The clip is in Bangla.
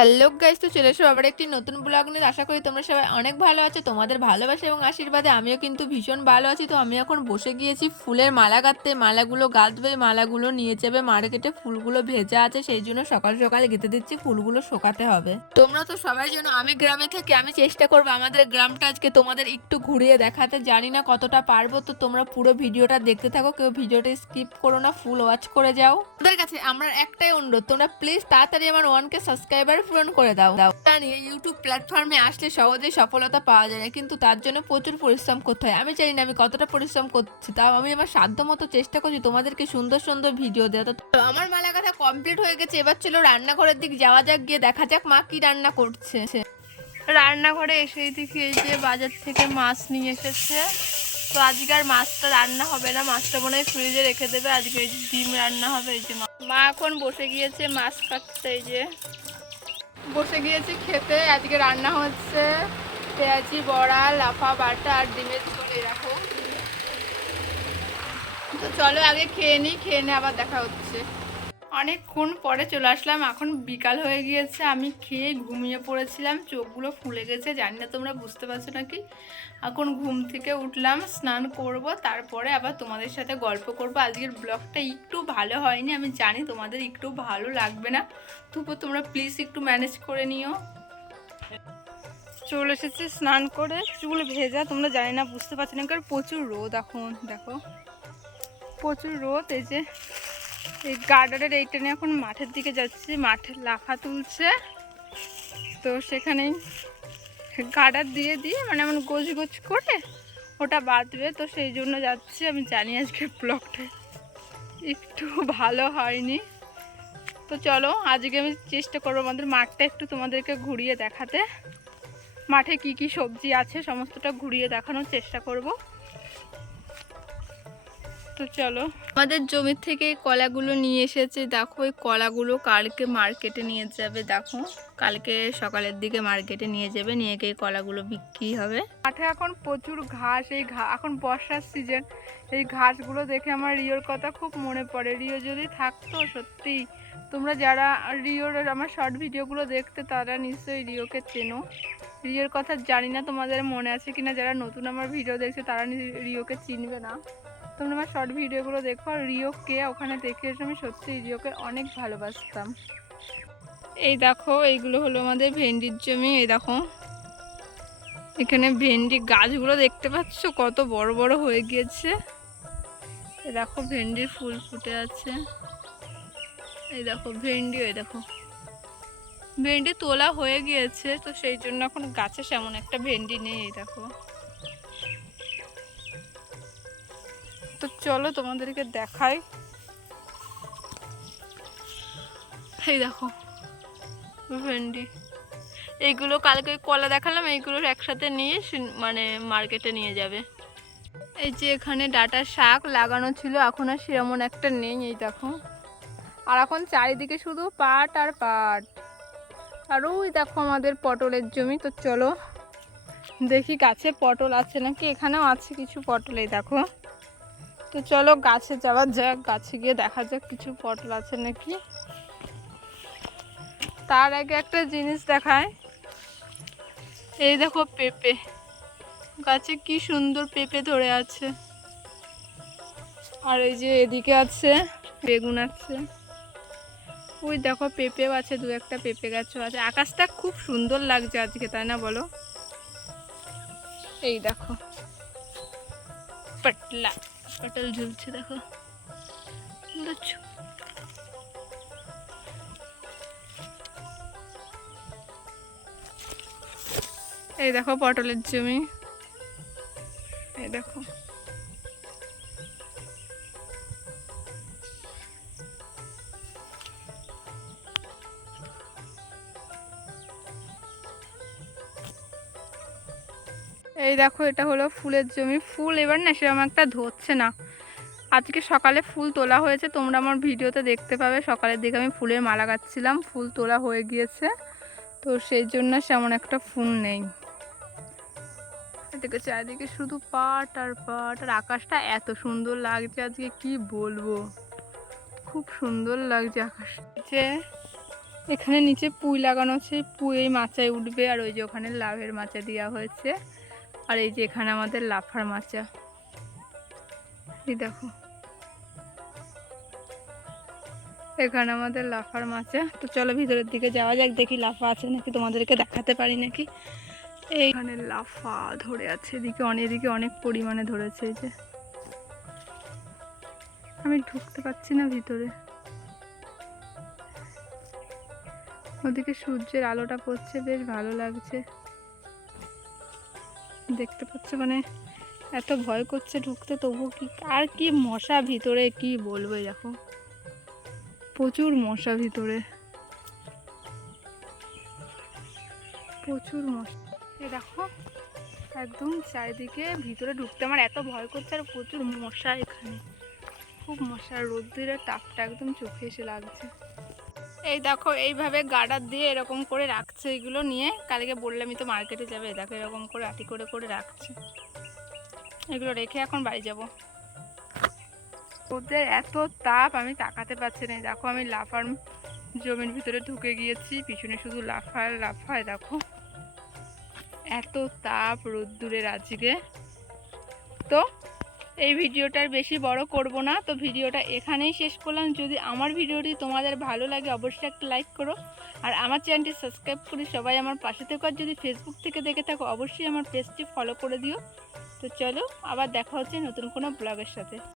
হ্যালো গাইস, তো চলে এসো আবার একটি নতুন ব্লগ নিয়ে। আশা করি তোমরা সবাই অনেক ভালো আছো। তোমাদের ভালোবাসা এবং আশীর্বাদে আমিও কিন্তু ভীষণ ভালো আছি। তো আমি এখন বসে গিয়েছি ফুলের মালা গাঁথতে মালাগুলো গাঁথবে মালাগুলো নিয়ে যাবে। মার্কেটে ফুলগুলো ভেজা আছে, সেই জন্য সকাল সকাল গেঁথে দিচ্ছি। ফুলগুলো শোকাতে হবে। তোমরা তো সবাই যেন আমি গ্রামে থাকি, আমি চেষ্টা করব আমাদের গ্রামটা আজকে তোমাদের একটু ঘুরিয়ে দেখাতে। জানি না কতটা পারব, তো তোমরা পুরো ভিডিওটা দেখতে থাকো। কেউ ভিডিওটা স্কিপ করো না, ফুল ওয়াচ করে যাও। ওদের কাছে আমার একটাই অনুরোধ, তোমরা প্লিজ তাড়াতাড়ি আমার ওয়ানকে সাবস্ক্রাইবার পূরণ করে দাও। দাও। জানি, এই ইউটিউব প্ল্যাটফর্মে আসলে সহজেই সফলতা পাওয়া যায় না, কিন্তু তার জন্য প্রচুর পরিশ্রম করতে হয়। আমি জানি না আমি কতটা পরিশ্রম করছি, তাও আমি আমার সাধ্য মতো চেষ্টা করছি তোমাদেরকে সুন্দর সুন্দর ভিডিও দেওয়া তো আমার মালা কথা কমপ্লিট হয়ে গেছে, এবার চলো রান্নাঘরের দিক যাওয়া যাক, গিয়ে দেখা যাক মা কি রান্না করছে। রান্নাঘরে এসেই দেখি এই যে বাজার থেকে মাছ নিয়ে এসেছে। তো আজকে আর মাছটা রান্না হবে না, মাছটা মনে হয় ফ্রিজে রেখে দেবে, আজকে ডিম রান্না হবে, এই যে মা এখন বসে গিয়েছে মাছ কাটতে, এই যে। বসে গিয়েছি খেতে, আজকে রান্না হচ্ছে পেঁয়াজি, বড়া, লাফা, বাটা আর ডিমের ঝোল এরকম তো চলো আগে খেয়ে নিই, খেয়ে নিয়ে আবার দেখা হচ্ছে। অনেকক্ষণ পরে চলে আসলাম। এখন বিকাল হয়ে গিয়েছে। আমি খেয়ে ঘুমিয়ে পড়েছিলাম। চোখগুলো ফুলে গেছে। জানি না, তোমরা বুঝতে পারছ নাকি? এখন ঘুম থেকে উঠলাম, স্নান করব, তারপরে আবার তোমাদের সাথে গল্প করব। আজকের ব্লগটা একটু ভালো হয়নি। আমি জানি তোমাদের একটু ভালো লাগবে না। তবুও তোমরা প্লিজ একটু ম্যানেজ করে নিও। চলে এসেছি স্নান করে। চুল ভেজা, তোমরা জানি না, বুঝতে পারছ না। কারণ প্রচুর রোদ এখন, দেখো। প্রচুর রোদ, এই যে এই গার্ডারের এইটা নিয়ে এখন মাঠের দিকে যাচ্ছি, মাঠে লাফা তুলছে। তো সেখানেই গার্ডার দিয়ে দিয়ে মানে এমন গোছ গোছ করে ওটা বাঁধবে, তো সেই জন্য যাচ্ছি। আমি জানি আজকে ব্লগটা একটু ভালো হয়নি। তো চলো, আজকে আমি চেষ্টা করব আমাদের মাঠটা একটু তোমাদেরকে ঘুরিয়ে দেখাতে। মাঠে কি কি সবজি আছে, সমস্তটা ঘুরিয়ে দেখানোর চেষ্টা করব। তো চলো। আমাদের জমির থেকে কলাগুলো নিয়ে এসেছে। দেখো এই কলাগুলো কালকে মার্কেটে নিয়ে যাবে, দেখো। কালকে সকালের দিকে মার্কেটে নিয়ে যাবে, নিয়ে গিয়ে কলাগুলো বিক্রি হবে। মাঠে এখন প্রচুর ঘাস, এই এখন বর্ষার সিজন এই ঘাসগুলো দেখে আমার রিওর কথা খুব মনে পড়ে। রিও যদি থাকতো, সত্যি। তোমরা যারা রিওর আমার শর্ট ভিডিওগুলো দেখতে, তারা নিশ্চয়ই রিওকে চেনো। রিওর কথা জানি না, তোমাদের মনে আছে কিনা? যারা নতুন আমার ভিডিও দেখছে, তারা রিওকে চিনবে না। তোমরা আমার শর্ট ভিডিওগুলো দেখো, আর রিও কে ওখানে দেখে এসে আমি সত্যি রিওকে অনেক ভালোবাসতাম। এই দেখো, এইগুলো হলো আমাদের ভেন্ডির জমি, এই দেখো। এখানে ভেন্ডি গাছগুলো দেখতে পাচ্ছ, কত বড় বড় হয়ে গিয়েছে। এই দেখো, ভেন্ডির ফুল ফুটে আছে। এই দেখো ভেন্ডি এই দেখো। ভেন্ডি তোলা হয়ে গিয়েছে, তো সেই জন্য এখন গাছে সেমন একটা ভেন্ডি নেই, এই দেখো। তো চলো তোমাদেরকে দেখাই। এই দেখো, ভেন্ডি। এইগুলো কালকে কলা দেখালাম, এইগুলো একসাথে নিয়ে মানে মার্কেটে নিয়ে যাবে। এই যে এখানে ডাটা শাক লাগানো ছিল, এখন আর সেরকম একটা নেই, এই দেখো। আর এখন চারিদিকে শুধু পাট আর পাট। আর ওই দেখো আমাদের পটলের জমি, তো চলো দেখি গাছে পটল আছে নাকি? এখানেও আছে কিছু পটল, এই দেখো। তো চলো গাছে যাওয়া যাক, গাছে গিয়ে দেখা যাক কিছু পটল আছে নাকি। তার আগে একটা জিনিস দেখায় এই দেখো পেঁপে। গাছে কি সুন্দর পেঁপে ধরে আছে। আর এই যে এদিকে আছে, বেগুন আছে। ওই দেখো পেঁপেও আছে, দু একটা পেঁপে গাছও আছে। আকাশটা খুব সুন্দর লাগছে আজকে, তাই না বলো? এই দেখো। পটলা। পটল ঝুলছে দেখো। এই দেখো পটলের জমি। এই দেখো। এই দেখো, এটা হলো ফুলের জমি। ফুল এবার না সেরকম একটা ধরছে না। আজকে সকালে ফুল তোলা হয়েছে, তোমরা আমার ভিডিওতে দেখতে পাবে। সকালের দিকে আমি ফুলের মালা গাচ্ছিলাম, ফুল তোলা হয়ে গিয়েছে। তো সেই জন্য সেমন একটা ফুল নেই। এদিকে চারিদিকে শুধু পাট আর পাট, আর আকাশটা এত সুন্দর লাগছে আজকে, কি বলব? খুব সুন্দর লাগছে আকাশ। যে এখানে নিচে পুঁই লাগানো আছে, পুঁই মাচায় উঠবে, আর ওই যে ওখানে লাভের মাচা দেওয়া হয়েছে। আর এই যে এখানে আমাদের লাফার মাচা। এই দেখো। এখানে আমাদের লাফার মাচা। তো চলো ভিতরের দিকে যাওয়া যাক, দেখি লাফা আছে নাকি, তোমাদেরকে দেখাতে পারি নাকি। এইখানে লাফা ধরে আছে, এদিকে অনেক এদিকে অনেক পরিমাণে ধরেছে এই যে। আমি ঢুকতে পারছি না ভিতরে। ওদিকে সূর্যের আলোটা পড়ছে, বেশ ভালো লাগছে। দেখতে পাচ্ছ মানে এত ভয় করছে ঢুকতে তবু কি, আর কি মশা ভিতরে, কি বলব দেখো। প্রচুর মশা ভিতরে। প্রচুর মশা এই দেখো, একদম চারিদিকে ভিতরে ঢুকতে, আমার এত ভয় করছে, আর প্রচুর মশা এখানে। খুব মশা রোদ্দুরের তাপটা একদম চোখে এসে লাগছে। এই দেখো, এইভাবে গার্ডার দিয়ে এরকম করে রাখছে এগুলো নিয়ে। কালকে বললামই তো মার্কেটে যাবে দেখো এরকম করে আটি করে করে রাখছে। এগুলো রেখে এখন বাড়ি যাব। ওদের এত তাপ, আমি তাকাতে পারছি না। দেখো, আমি লাফার জমির ভিতরে ঢুকে গিয়েছি, পিছনে শুধু লাফায় লাফায় দেখো। এত তাপ রোদ্দুরের আজকে। তো এই ভিডিওটার বেশি বড় করব না। তো ভিডিওটা এখানেই শেষ করলাম। যদি আমার ভিডিওটি তোমাদের ভালো লাগে, অবশ্যই একটা লাইক করো। আর আমার চ্যানেলটি সাবস্ক্রাইব করে সবাই আমার পাশে থেকে। আর যদি ফেসবুক থেকে দেখে থাকো, অবশ্যই আমার পেজটি ফলো করে দিও। তো চলো, আবার দেখা হচ্ছে নতুন কোনো ব্লগের সাথে।